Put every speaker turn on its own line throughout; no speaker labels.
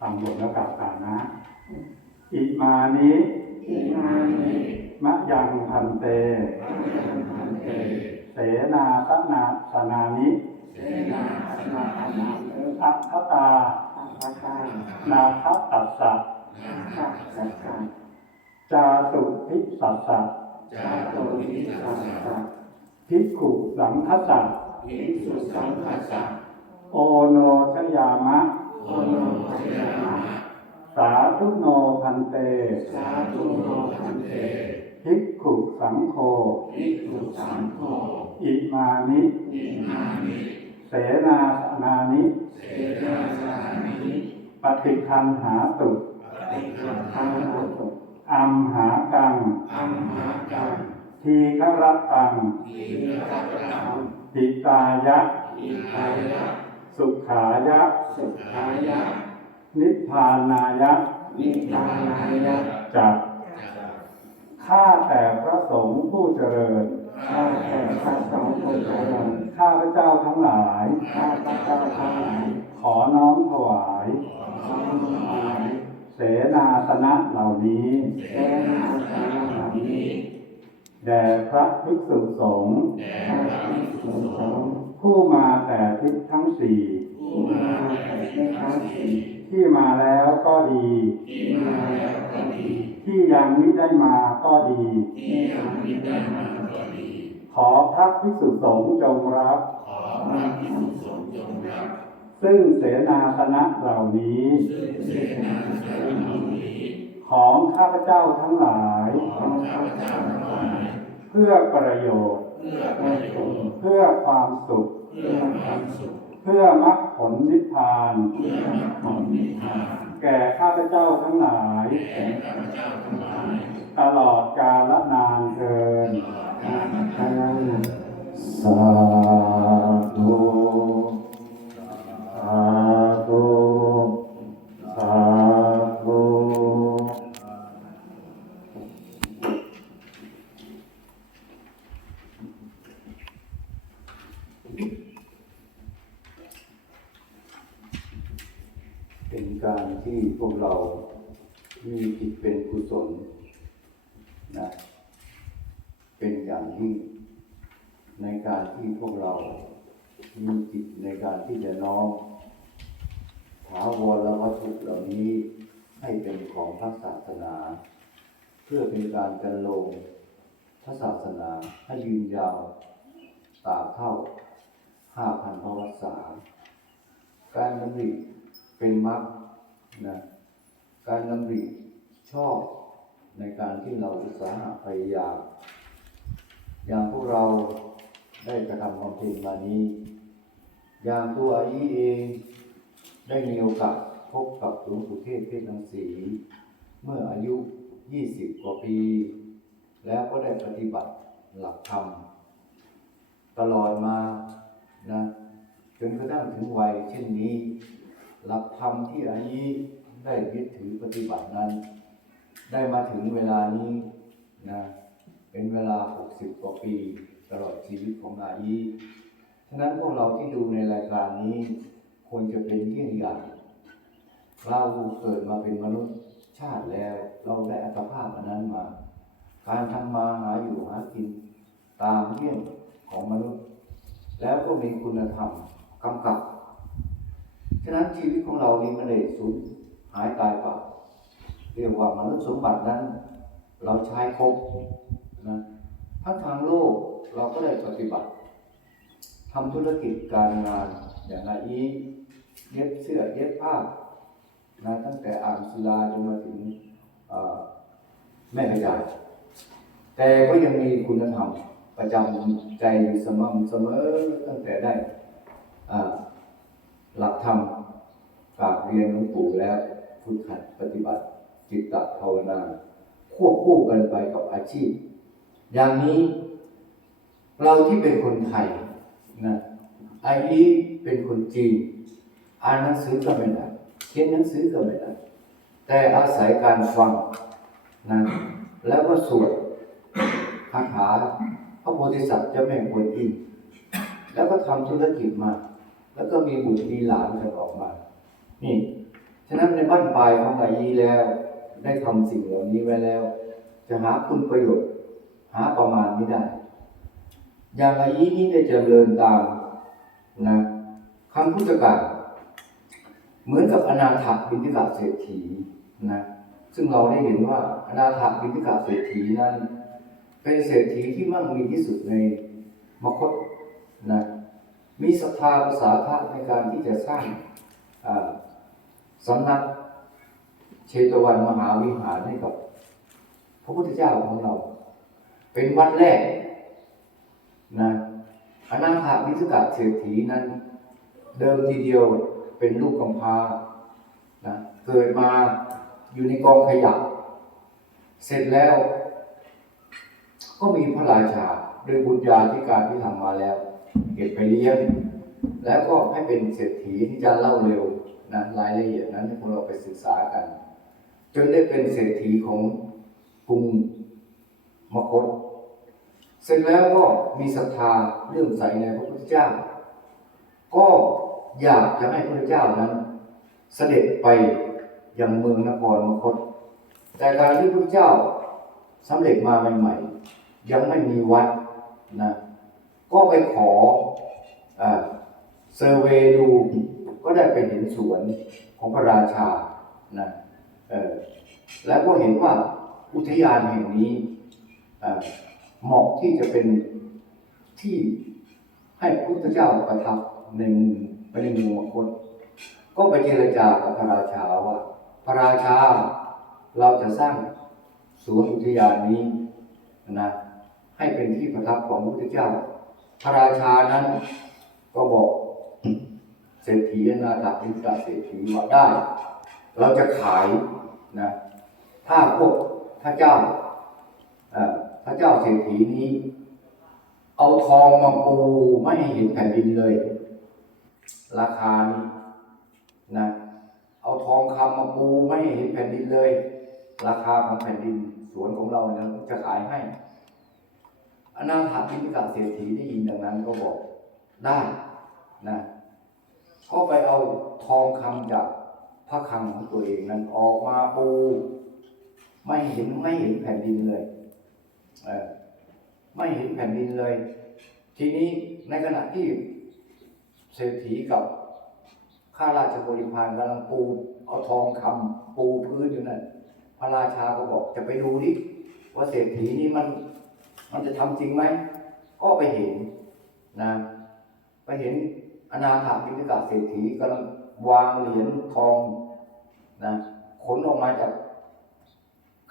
ฟังบทแล้วกล่าวตามนะ อิมานิ
อิมานิ
มะยังพันเต
พันเต
เสนาสนาสนานิ
เสนาสนาอานาเอ
อัคตา
อาภาตา
นาคตัสสะ
ข้าสัจจะ
จาตุพิสัสสะ
จาโตวิสัสสะ
ภิกขุสังคัสสะ
ภิกษุสังฆัสสะ
โอโนชยามะ
โอโนชยามะ
สาธุโนพันเต
สาธุโนพันเต
ภิกขุสังโฆ
ภิกษุสังโฆ
อิมานิ
อิมานิ
เสนาสนานิ
เสนาสนานิ
ปฏิคันหาตุ
ปฏิคันธาตุ
อัมหากัง
อัมหากัง
ทีฆรตัง
อิรัตตัง
ติตายะ
อิทายะ
สุขายะ
สุขายะ
นิพพานายะ
นิพพานายะ
จักข้าแต่พระสงฆ์ผู้เจริญ
ข้าแต่พระสงฆ์ผู้เจริญ
ข้าพเจ้าทั้งหลาย
ข้าพระเจ้าทั้งหลาย
ขอน้อมถวาย
ขอน้อมถวาย
เสนาสนะเหล่านี้
แด่นาสนะเหล่านี้
แด่พระภิกษุสงฆ์
แด่พระภิกษุสงฆ์
ผู้ มาแต่ทิศทั้งสี่
ผู้มาแต่ที่ทั้งสี่
ที่มาแล้วก็ดี
ที่มาแล้วก็ดี
ที่ยังมิได้มาก็ดี
ที่ยังไม่ได้มาก็ดี
ขอพระภิกษุสงฆ์จงรับ
ขอพระภิกษุสงฆ์จงรับ
ซึ่งเสนาสนะเหล่านี้
ซึ่งเสนาสนะเหล่านี้
ของข้าพเจ้าทั้งหลาย
ของข้าพเจ้าทั้งหลาย
เพื่อประโยชน์
เพื่อประโยชน์
เพื่อความสุข
เพื่อความสุข
เพื่อมรรคผลนิพพาน
เพื่อผลนิพพาน
แก่ข้าพเจ้าทั้งหลาย
แก่ข้าพเจ้าทั้งหลาย
ตลอดกาลนานเทิน
การทาน
สา
การที่พวกเรามีจิตเป็นกุศลนะเป็นอย่างยิ่งในการที่พวกเรามีจิตในการที่จะน้อมถาวรวัตถุเหล่านี้ให้เป็นของพระศาสนา เพื่อเป็นการกันลงพระศาสนาให้ยืนยาวตาเท่าห้าพันพวสาการดำริเป็นมรรค นะการดำริชอบในการที่เราอุตสาหะพยายาม อย่างพวกเราได้กระทำความเพียรมานี้ อย่างตัวอายีเองได้มีโอกาสพบกับหลวงปู่เทศเพชรนังสี เมื่ออายุ 20 กว่าปี แล้วก็ได้ปฏิบัติหลักธรรม ตลอดมานะจนกระทั่งถึงวัยเช่นนี้ หลักธรรมที่อายีได้ยึดถือปฏิบัตินั้น ได้มาถึงเวลานี้นะเป็นเวลา 60 กว่าปีตลอดชีวิตของอายีฉะนั้นพวกเราที่ดูในรายการนี้ควรจะเป็นเยี่ยงอย่าง เราเกิดมาเป็นมนุษย์ชาติแล้ว เราได้อัตภาพอันนั้นมา การทำมาหาอยู่หากินตามเยี่ยงของมนุษย์ แล้วก็มีคุณธรรมกำกับ ฉะนั้นชีวิตของเรานี้ไม่ได้สูญหายตายเปล่าเรียกว่ามนุษย์สมบัตินั้น เราใช้ครบนะทั้งทางโลกเราก็ได้ปฏิบัติทำธุรกิจการงานอย่างอาอีเย็บเสื้อเย็บผ้านะตั้งแต่อ่างศิลาจนมาถึงเอ่อแม่ขยายแต่ก็ยังมีคุณธรรมประจำใจอยู่เสมอเสมอตั้งแต่ได้อ่า หลักธรรมกราบเรียนหลวงปู่แล้วฝึกหัดปฏิบัติจิตตภาวนา ควบคู่กันไปกับอาชีพ อย่างนี้ เราที่เป็นคนไทยนะไอ้นี้เป็นคนจีน อ่านหนังสือก็ไม่ได้เขียนหนังสือก็ไม่ได้แต่อาศัยการฟังนะแล้วก็สวดคาถาพระโพธิสัตว์เจ้าแม่กวนอิมแล้วก็ทำธุรกิจมา แล้วก็มีบุตรมีหลานกันออกมา นี่ฉฉะนั้นในบ้านปลายของอายีแล้ว ได้ทำสิ่งเหล่านี้ไว้แล้ว จะหาคุณประโยชน์ หาประมาณไม่ได้ อย่างอายีนี้ได้เจริญตามนะคำพุทธกาลเหมือนกับอนาถบิณฑิกะเศรษฐีนะซึ่งเราได้เห็นว่าอนาถบิณฑิกะเศรษฐีนั้น เป็นเศรษฐีที่มั่งมีที่สุดในมคตนะ มีศรัทธาภาษาทะในการที่จะสร้างสำนักเชตวันมหาวิหารให้กับ พระพุทธเจ้าของเรา เป็นวัดแรกนะอนาถามิสกะเศรษฐีนั้น เดิมทีเดียวเป็นลูกกำพร้านะเกิดมาอยู่ในกองขยะ เสร็จแล้ว ก็มีพระราชาโดยบุญญาธิการที่ทำมาแล้ว เก็บไปเลี้ยง แล้วก็ให้เป็นเศรษฐีที่จะเล่าเร็วนะรายละเอียดนั้นให้พวกเราไปศึกษากัน จนได้เป็นเศรษฐีของกรุงมคต เสร็จแล้วก็มีศรัทธาเรื่องใสในพระพุทธเจ้า ก็อยากจะให้พระพุทธเจ้านั้น เสด็จไปยังเมืองนครมคต แต่การที่พระพุทธเจ้าสำเร็จมาใหม่ ๆ ยังไม่มีวัดนะ ก็ไปขออเซอร์เวย์ดูก็ได้ไปเห็นสวนของพระราชานะแล้วก็เห็นว่าอุทยานแห่งนี้เหมาะที่จะเป็นที่ให้พระพุทธเจ้าประทับในมืองไปในมืองมคตก็ไปเจรจากับพระราชาว่า พระราชาเราจะสร้างสวนอุทยานนี้นะให้เป็นที่ประทับของพระพุทธเจ้า พระราชานั้น ก็บอกเศรษฐีนาถบิณฑิกะเศรษฐีว่าได้ เราจะขายนะ ถ้าพวกพระเจ้าพระเจ้าเศรษฐีนี้ เอาทองมาปูไม่ให้เห็นแผ่นดินเลย ราคานี้นะเอาทองคำมาปูไม่ให้เห็นแผ่นดินเลย ราคาของแผ่นดินสวนของเราเนี่ยจะขายให้ อนาถาบิณฑิกะเศรษฐีได้ยินดังนั้นก็บอกได้นะก็ไปเอาทองคำจากพระคลังของตัวเองนั้นออกมาปูไม่เห็นไม่เห็นแผ่นดินเลยเออไม่เห็นแผ่นดินเลย ทีนี้ในขณะที่เศรษฐีกับข้าราชบริพารกำลังปูเอาทองคำปูพื้นอยู่นั่นพระราชาก็บอกจะไปดูดิว่าเศรษฐีนี่มัน มันจะทำจริงไหม ก็ไปเห็นนะ ไปเห็นอนาถาบิณฑิกาเศรษฐีกำลังวางเหรียญทองนะขนออกมาจาก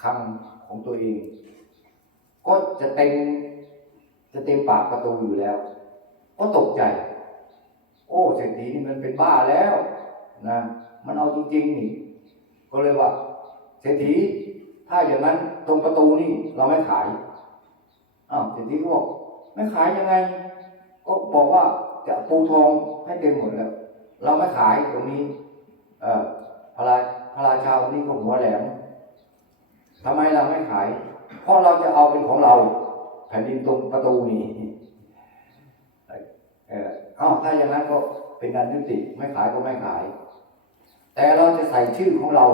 คลังของตัวเอง ก็จะเต็มจะเต็มปากประตูอยู่แล้ว ก็ตกใจ โอ้เศรษฐีนี่มันเป็นบ้าแล้วนะมันเอาจริงๆนี่ ก็เลยว่า เศรษฐีถ้าอย่างนั้นตรงประตูนี่เราไม่ขาย อ้าวเศรษฐีก็บอกไม่ขายยังไง ก็บอกว่าจะปูทองให้เต็มหมดแล้ว เราไม่ขายตรงนี้ เออพระราพระราชาค์นี้ก็หัวแหลมทำไมเราไม่ขาย เพราะเราจะเอาเป็นของเรา แผ่นดินตรงประตูนี่เอออ้าถ้าอย่างนั้นก็เป็นการยุติไม่ขายก็ไม่ขาย แต่เราจะใส่ชื่อของเรา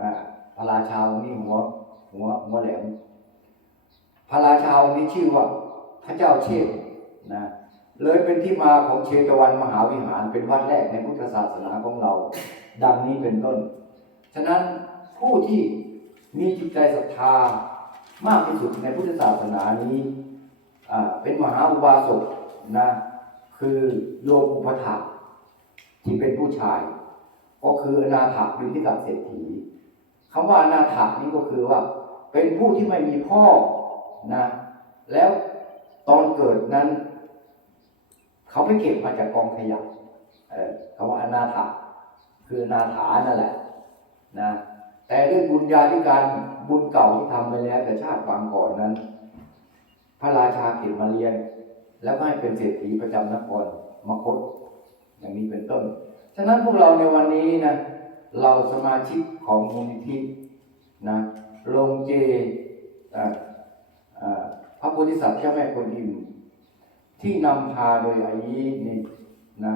อ่าพระราชาค์นี้หัวหัวหัวแหลม พระราชาองค์นี้ชื่อว่าพระเจ้าเชษฐ์นะเลยเป็นที่มาของเชตวันมหาวิหารเป็นวัดแรกในพุทธศาสนาของเรา ดังนี้เป็นต้น ฉะนั้นผู้ที่มีจิตใจศรัทธามากที่สุดในพุทธศาสนานี้อ่าเป็นมหาอุบาสกนะคือโยมอุปถาที่เป็นผู้ชาย ก็คืออนาถบิณฑิกะเศรษฐีคำว่าอนาถนี้ก็คือว่า เป็นผู้ที่ไม่มีพ่อ นะแล้วตอนเกิดนั้น เขาไปเก็บมาจากกองขยะเออคำว่าอนาถาคือนาถานั่นแหละนะแต่ด้วยบุญญาธิการบุญเก่าที่ทำไปแล้วแต่ชาติปางก่อนนั้น พระราชาเก็บมาเลี้ยงแล้วก็ให้เป็นเศรษฐีประจำนครมคต อย่างนี้เป็นต้น ฉะนั้นพวกเราในวันนี้นะเราสมาชิกของมูลนิธินะลงเจ พระโพธิสัตว์เจ้าแม่กวนอิมที่นำพาโดยอายีนี่นะ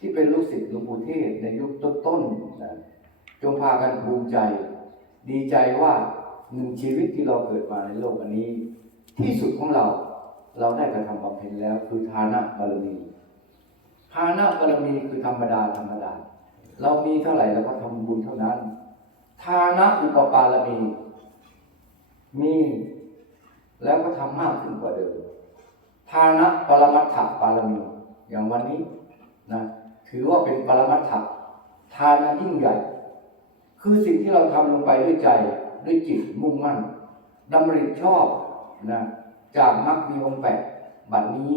ที่เป็นลูกศิษย์หลวงปู่เทศในยุคต้นๆนะจงพากันภูมิใจ ดีใจว่าหนึ่งชีวิตที่เราเกิดมาในโลกอันนี้ ที่สุดของเราเราได้กระทำบำเพ็ญแล้ว คือทานะบารมีทานะบารมีคือธรรมดาธรรมดา เรามีเท่าไหร่เราก็ทำบุญเท่านั้น ทานะอุปปารมี มี แล้วก็ทำมากขึ้นกว่าเดิมทานะปรมัตถปารมีอย่างวันนี้นะถือว่าเป็นปรมัตถทานอันยิ่งใหญ่ คือสิ่งที่เราทำลงไปด้วยใจด้วยจิตมุ่งมั่นดำริชอบนะจากมรรคมีองค์แปดบัดนี้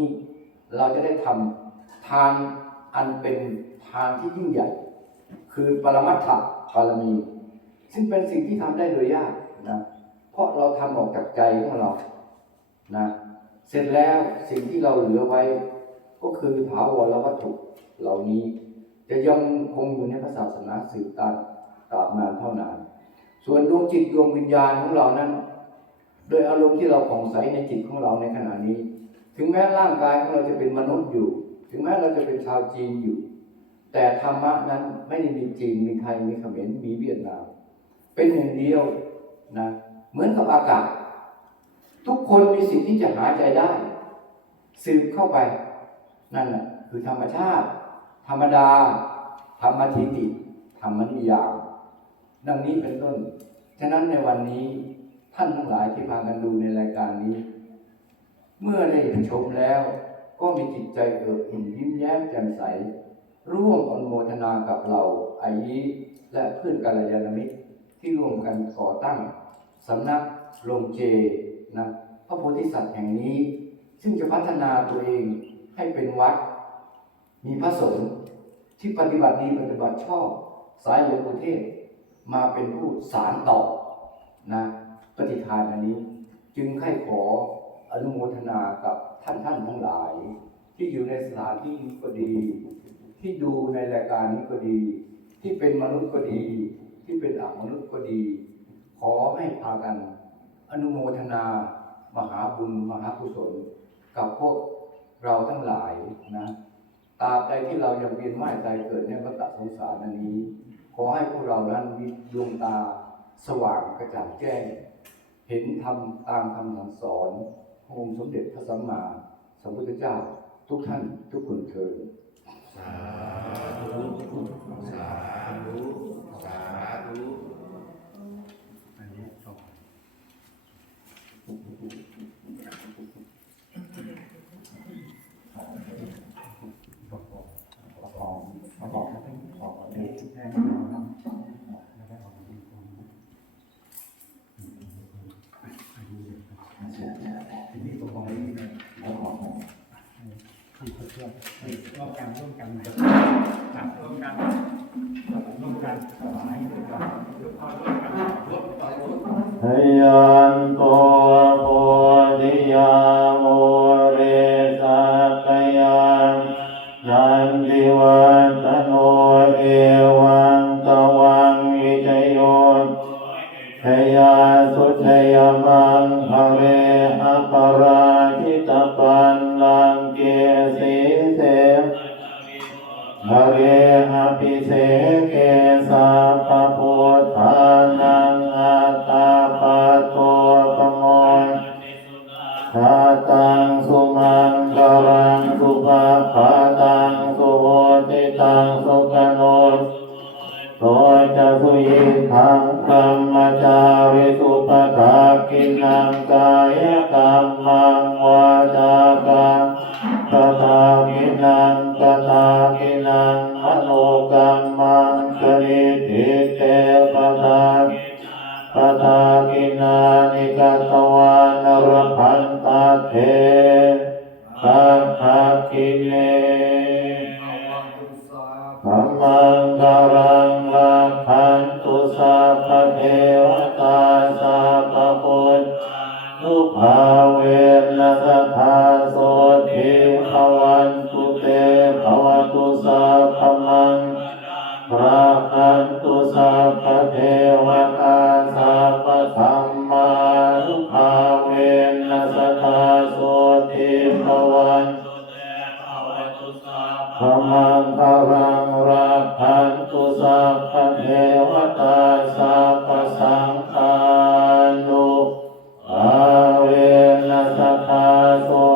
เราจะได้ทำทานอันเป็นทานที่ยิ่งใหญ่ คือปรมัตถปารมี ซึ่งเป็นสิ่งที่ทำได้โดยยากนะเพราะเราทำออกจากใจของเรา นะเสร็จแล้วสิ่งที่เราเหลือไว้ ก็คือถาวรวัตถุเหล่านี้ จะยังคงอยู่ในพระศาสนาสืบตามตราบนานเท่านาน ส่วนดวงจิตดวงวิญญาณของเรานั้นโดยอารมณ์ที่เราผ่องใสในจิตของเราในขณะนี้ ถึงแม้ร่างกายของเราจะเป็นมนุษย์อยู่ ถึงแม้เราจะเป็นชาวจีนอยู่ แต่ธรรมะนั้นไม่ได้มีจีนมีไทยมีเขมรมีเวียดนาม เป็นหนึ่งเดียวนะเหมือนกับอากาศ ทุกคนมีสิทธิ์ที่จะหายใจได้ สืบเข้าไป นั่นแหละคือธรรมชาติ ธรรมดา ธรรมทิฏฐิธรรมนิยาม ดังนี้เป็นต้น ฉะนั้นในวันนี้ท่านทั้งหลายที่พากันดูในรายการนี้ เมื่อได้ชมแล้ว ก็มีจิตใจเอิบอิ่มยิ้มแย้มแจ่มใส ร่วมอนุโมทนากับเราอายีและเพื่อนกัลยาณมิตรที่ร่วมกันก่อตั้งสำนักลงเจ นะพระโพธิสัตว์แห่งนี้ ซึ่งจะพัฒนาตัวเองให้เป็นวัด มีพระสงฆ์ที่ปฏิบัติดีปฏิบัติชอบ สายหลวงปู่เทศ มาเป็นผู้สารต่อนะปฏิทานอันนี้ จึงให้ขออนุโมทนากับท่านท่านทั้งหลาย ที่อยู่ในสถานที่นี้ก็ดี ที่ดูในรายการนี้ก็ดี ที่เป็นมนุษย์ก็ดี ที่เป็นอมนุษย์ก็ดี ขอให้พากัน อนุโมทนา มหาบุญมหากุศล กับพวกเราทั้งหลายนะตราบใดที่เรายังเวียนว่ายตายเกิดในวัฏสงสารนนี้ ขอให้พวกเรานั้นมีดวงตาสว่างกระจ่างแจ้ง เห็นธรรมตามคำสั่งสอนขององค์สมเด็จพระสัมมาสัมพุทธเจ้าทุกท่านทุกคนเถิด
สาธุสาธุ
อันนี้ต่อประกอบประกอบประกอบแล้วต้องขอบนี้แห้งนะครับแล้วก็เอาไปดูตรงนี้ทีนี้ประกอบนี้นะแล้วขอ ที่เขาเชื่อให้ร่วมกันร่วมกันนะครับร่วมกันร่วมกันสบายด้วยกันร่วมกันร่วมกันร่วมกัน
พยันโต โต